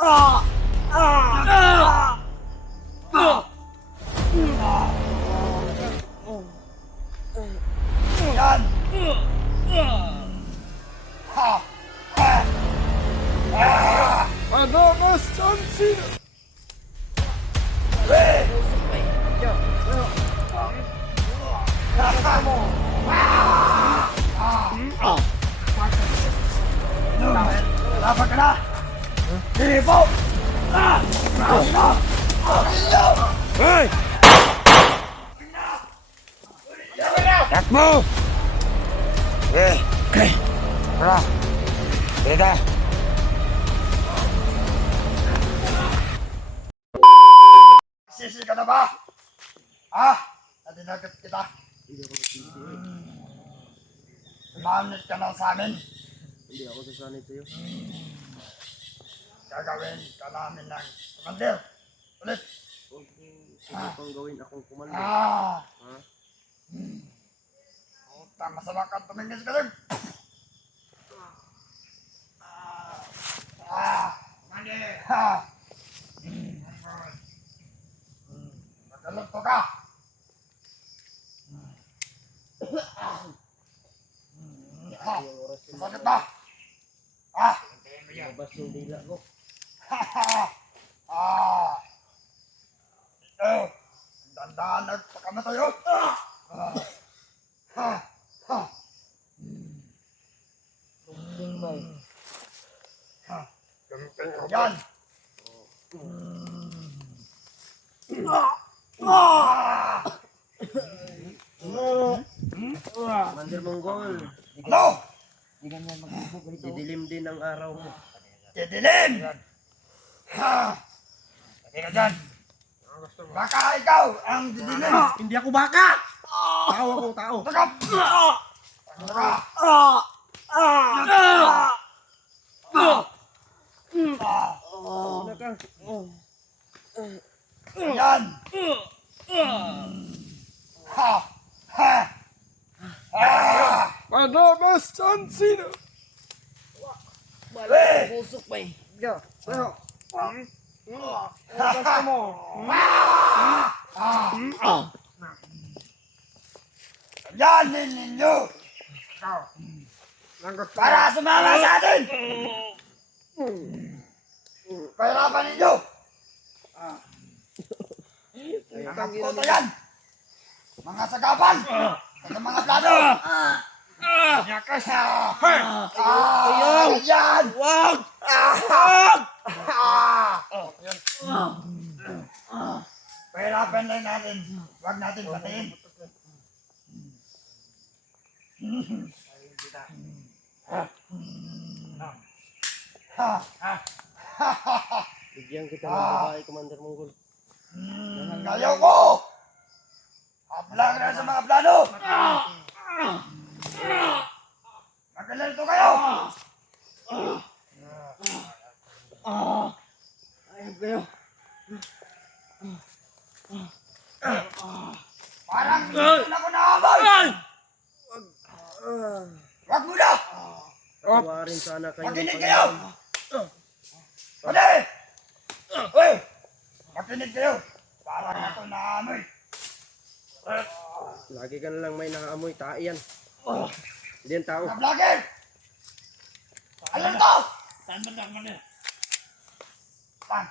Yan! Ano mas John Cena? Laban ka na! Dilipo! Hey! Takbo! Okay. Tara. Beda. Sisi ka na ba? Ha? Natinagat kita. Manit ka na sa amin. Hindi ako sasanay sa'yo. Gagawin ka namin ng commander. Ulit. Huwag mo pang gawin akong kumanda. Ah! Ha? Utang masama ka tumingin ka din. Commander! Ha! Magalang to ka. Yung oras yung Sakit ba? Ah! mabas yung dila ko. Ah! Ito! Dandahan nagpakama sa'yo! Tumping ba eh? Yan! Commander Monggol, Ano? didilim din ang araw mo. Didilim! Ha! Lagi ka dyan! Baka ikaw ang didilim! Hindi ako baka! Tao ako, tao. Takap! Tara! Una ka. Yan! Ha! Ha! Ano mas John Cena? Pusok pa eh. Yan din ninyo! Para sumama sa atin! Pahirapan ninyo! Mga puto yan! Mga sagapan! Sa mga plano! Nyakas! Yan! Wag! Pahirapan lang natin. Huwag natin patiin. Bigyan kita ng babae, Commander Monggol. Ayaw ko! Hablang na sa mga plano! Magkalalito kayo! Ayun kayo. Parang hindi na ako naamoy! Wag mo na! Tawarin sana kayo. Makinig kayo! Pwede! Uy! Makinig kayo! Parang ako naamoy! Lagi ka na lang may nakaamoy. Tae yan. Hindi yan tao. Mga vlogger! Ano to? Saan ba naman eh? Saan?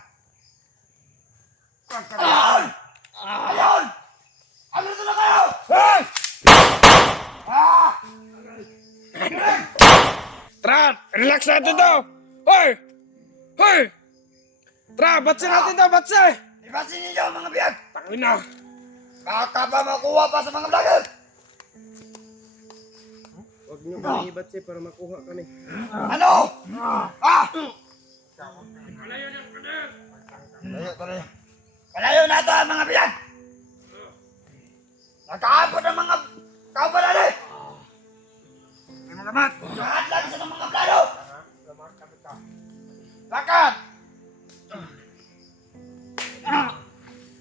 Ayun! Ayun! Ano to na kayo? Hey! Ah! Tara! Relax natin to! Hoy! Hoy! Tara! Batsi natin to! Batsi! Ibasin ninyo mga biyag! Tangin na! Baka pa makuha pa sa mga vlogger! Huwag niyo kami ibatsi para makuha kami. Ano? Ah! Palayo na ito mga biyag! Nagkaabot ang mga kabalali! Lahat lang sa mga plano! Lakad!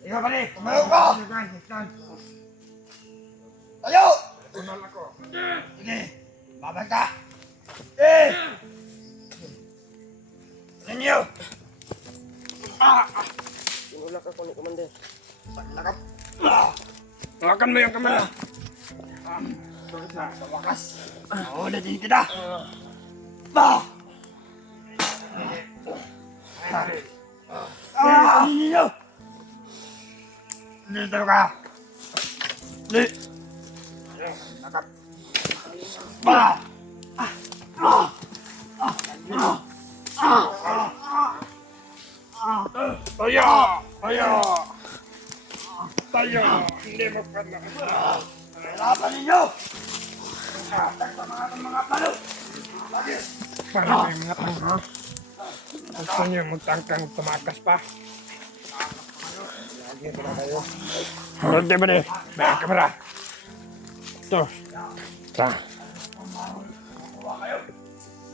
Ikaw pali, tumayo ka! Tayo! Sige, babay ka! Eh! Ninyo! Tinulak ako ni Commander. Paglakap. Hawakan mo yung kamay mo. Sa wakas. Mahuli din kita. Ah! Ninyo! Dito ka! Nakap! Bah! Tayo! Tayo! Tayo! Hindi mo pa na. Kailapan ninyo! Mga palo! Para may mga tanga. Gusto niyo magtangkang tumakas pa? Hindi ba rin? May kamera. Ito. Sa.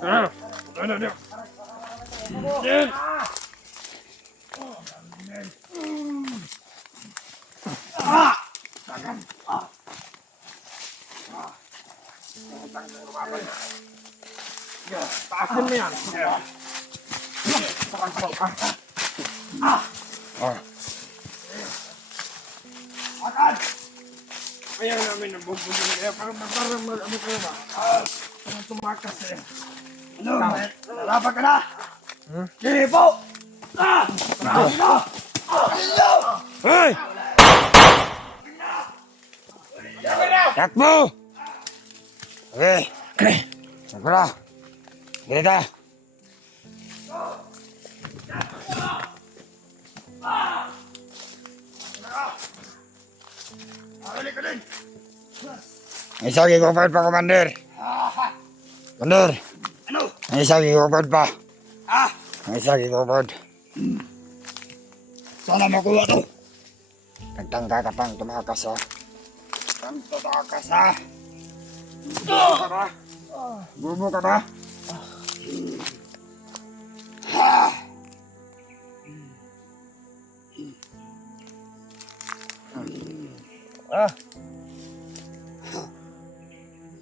Ano? Yan. Taasin mo yan. Makan! Ayaw namin nabubulong kaya parang ano kayo ba? Parang tumakas eh. Ano? Nalaban ka na? Sige po! Ninyo! Ninyo! Hoy! Takbo! Okay. Takbo. Ganito. Arali ka din! May isa gigupad pa, Commander. Commander, Ano? may isa gigupad pa. Ah! May isa gigupad. Sana makuha to! Nagtangka ka pang tumakas ha. Ang tatakas ha! Bubo ka ba? Bubo ka ba?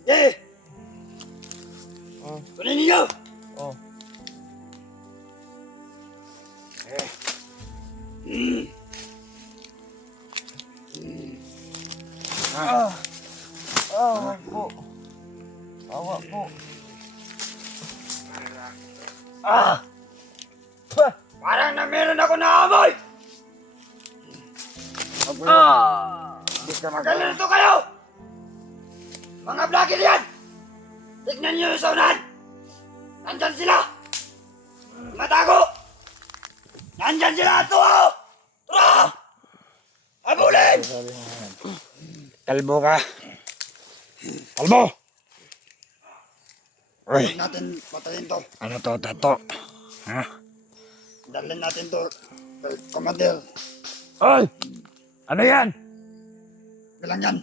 Eh! Kunin ninyo! Oh. Awa po. Awa po. Parang na meron ako naamoy! Hindi ka Magalito kayo! Mga vlogger yan! Tignan niyo yung saunahan! Nandyan sila! Matago! Nandyan sila! Tuwa! Tara! Habulin! Kalbo ka. Kalbo! Uy, Patayin to. ano to, tato? Ha? Dalhin natin to kay Commander. Hoy! Ano yan? Bilang yan.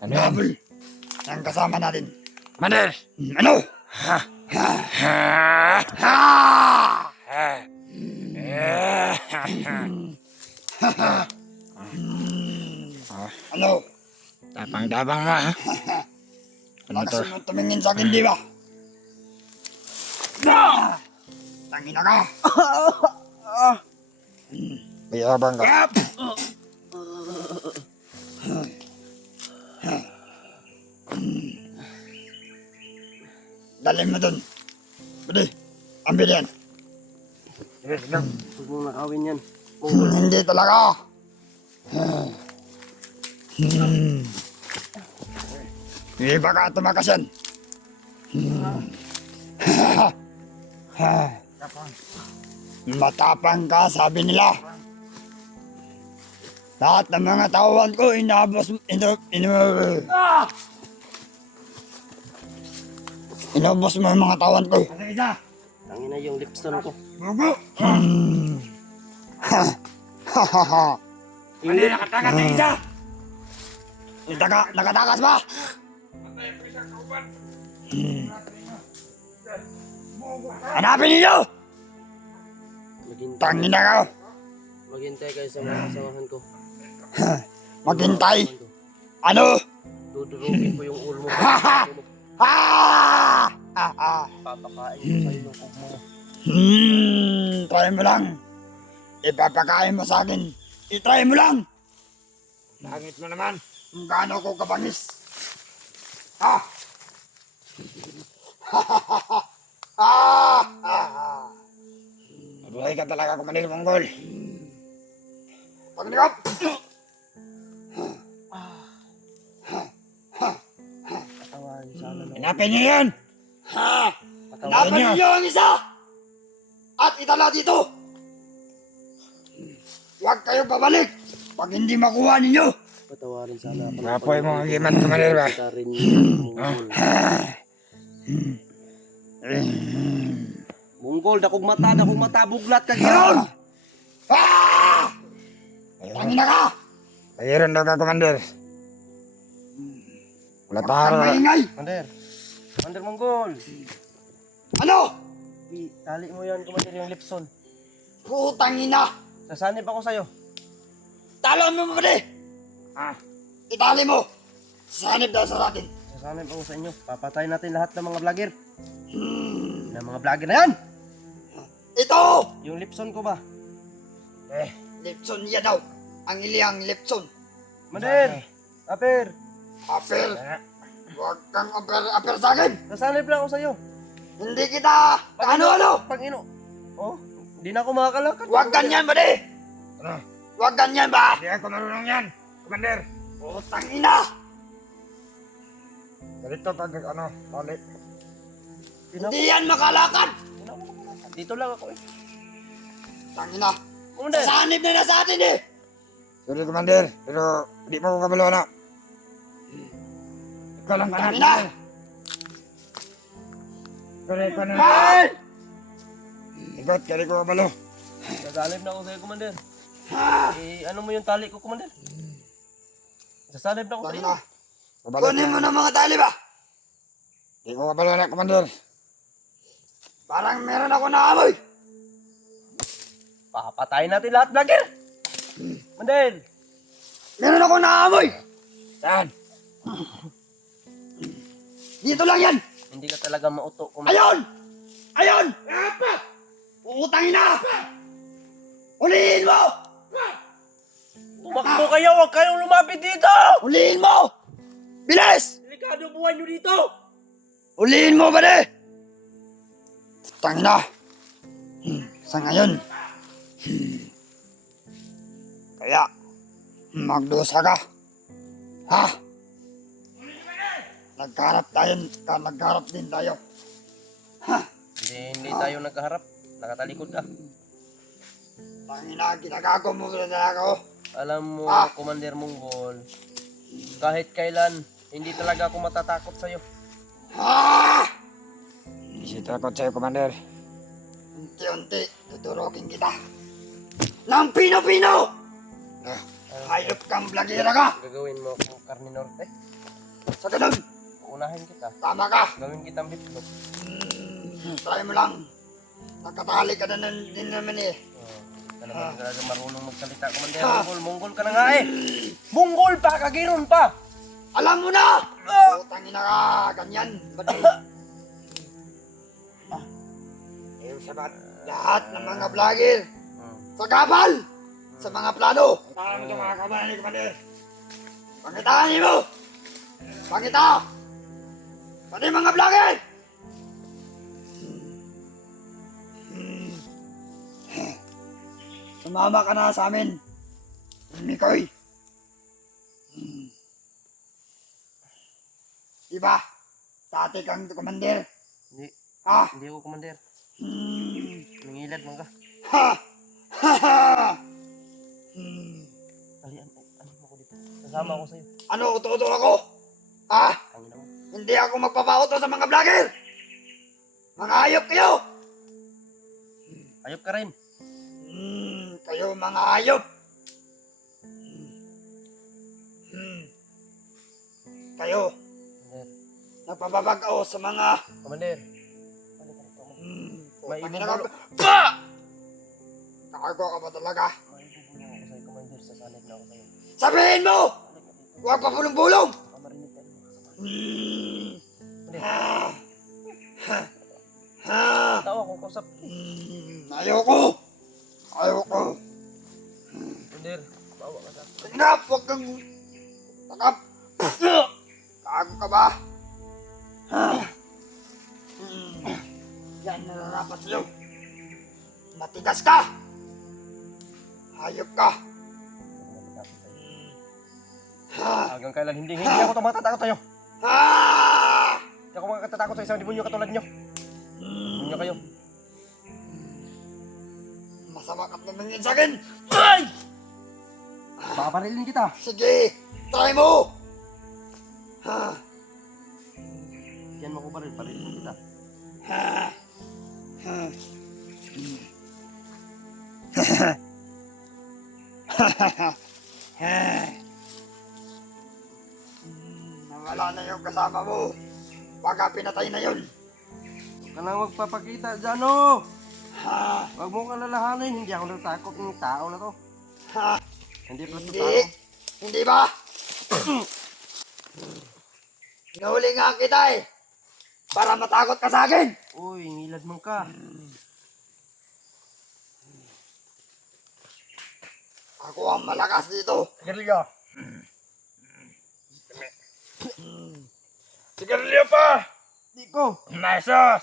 Ano yan? Habol. Ang kasama natin. Commander! Ano? Ha? Ha! Ha? Ha! Ha? Ano? Tapang-tapang mo ha? Ano to? Lakas mo tumingin sa akin, di ba? Tangina ka! Mayabang ka. Yap! Dalhin mo dun. Pwede. Ambil yan. Huwag mong nakawin yan. Hindi talaga. Hindi baka tumakas yan. Matapang ka, sabi nila. Lahat ng mga tauhan ko, inabos mo yung mga tauhan ko. Tangin na yung lipstone ko. Bugo! Hindi nakatakas sa isa! Nakatakas ba? Hanapin ninyo! Tangin na ka! Maghintay kayo sa mga kasawahan ko. Maghintay! Ano? Dudurugin ko yung ulo mo. Ah! Papakain ko sa ilong mo. Try mo lang. ipapakain mo sa akin. I-try mo lang. Langit mo naman. Kung gaano ko kabangis. Ha? Mabuhay ka talaga, Commander Monggol. Pagnikap! Patawarin sana na. Hanapin niyo yan. Ha? Patawarin Hanapan niyo. niyo ang isa! At itala dito! Huwag kayo babalik pag hindi makuha ninyo! Patawarin sana ako. Mapoy mo ang giman, Commander ba? Kita rin Monggol. Monggol, dakog mata, buglat ka Ngayon! gyan. Ah! Tangina ka! Mayroon daw ka, Commander. Wala Huwag kang taro. maingay! Commander Monggol. Ano? Tali mo yan, Commander, yung Lipson. Putang ina! Sasanib ako sa'yo. Talon mo ba di? Ah, Itali mo! Sanib daw sa atin! Sasanib ako sa inyo. Papatayin natin lahat ng mga vlogger. Ng mga vlogger na yan. Ito! Yung Lipson ko ba? Lipson yan daw! Ang iliyang Lipson! Commander! Aper! Apel! Huwag kang apel sa akin! Sasanib lang ako sa'yo. Hindi kita! Ano-ano! Pangino. Oh, hindi na ako makakalakad. Huwag ganyan ba di? ano? Huwag ganyan ba? Hindi ako marunong yan, Commander. Putang ina! Ganito pag ano, tali. Hindi yan makalakad! Dito lang ako eh. Tangina! Commander! Sanib na sa atin eh! Sorry, Commander, pero hindi mo ko kabalo na. Ikaw lang kanan. Tangina! Kaya ka na. Hey! Ikot, kaya ko kabalo. Sasanib na ako sa'yo, Commander. Ha! Ano mo yung tali ko, Commander? Sasanib na ako sa'yo. Tangina! Kabalo Kunin mo ng mga tali ba? Hindi ko kabalo na, Commander. Parang meron ako naamoy! Papatayin natin lahat, vlogger! Commander! Meron ako naamoy! Saan? Dito lang yan! Hindi ka talaga mauto, Commander. Ayun! Ayun! Putang ina! Ulihin mo! Tumakbo kayo! Huwag kayong lumapit dito! Ulihin mo! Bilis! Delikado buhay nyo dito! Ulihin mo ba di? Putang ina! Sa ngayon. Kaya, magdusa ka. Ha? Nagkarap din tayo. Ha? Hindi tayo nagkaharap. Nakatalikod ka. Pangina, ginagago mo na ako. Alam mo, Ah! Commander Monggol, kahit kailan, hindi talaga ako matatakot sa'yo. Ha? Isi takot sa'yo, Commander. Unti-unti, tuturokin kita. Nang pino-pino! Ah, Hayop kang blagera ka! Gagawin mo akong karne norte. Sa ganun, Unahin kita. tama ka. Gawin kitang bitlog. Try mo lang. Nakatali ka na din naman eh. Ka naman talaga marunong magsalita, Commander Ah! Monggol. Monggol ka na nga eh. Monggol pa! Kagiron pa! Alam mo na! Ah! Putang ina ka, ganyan. Ba't di? Ayaw sabat. Lahat ng mga vlogger. Sa kapal! Sa mga plano. Paano mo ito mga kabayan ni Commander? Pangitaan mo! Pangita! Pati mga vlogger! Sumama ka na sa amin. Mikoy. Diba? Dati kang commander. Hindi, Ha? hindi ako, Commander. Hmm. Nangilad man ka. Ha! Ha! Ha! Hmm. Ano mo ko dito? Kasama ako sa'yo. Ano, uto-uto ako? Ha? Tangin mo. Hindi ako magpapauto sa mga vlogger! Mga hayop kayo! Ayop ka rin. Kayo mga hayop! Kayo, Commander. nagpapabagaw sa mga... Commander. Balik ka rito. May Putang ina ibubulong. ka- Ba! Kago ka ba talaga? May ibubulong ako sa'yo, Commander. Sasanib na ako sa'yo. Sabihin mo! Balik ka dito. Huwag pa bulong-bulong! Baka marinig tayo mga kasama. Hmm. Ha! Ha! Ha! Tawa akong kausap. Ayoko! Ayoko! Tingnan, huwag kang... Takap! Gago ka ba? Yan nararapat sa'yo. Matigas ka! Hayop ka! Hanggang kailan hindi ako tumatatakot sa'yo. Ah! Hindi ako makatatakot sa isang demonyo katulad nyo. Demonyo kayo. Masama ka naman yan sa'kin! Ay! Babarilin kita. Sige! Try mo! Ha? Yan mo ko barilin kita. Ha? Ha? Nawala na yung kasama mo. Baka pinatay na yun. Huwag ka lang magpapakita dyan, oh. Ha? Huwag mo kalalahanin. Hindi ako natakot ng tao na to. Ha? Hindi pa ito Hindi. tao. Hindi ba? Nahuli nga kita eh. Para matakot ka sa akin. Uy, ngilad mo ka. Ako ang malakas dito. Sigarilyo. Sigarilyo pa! Di ko. Mesos!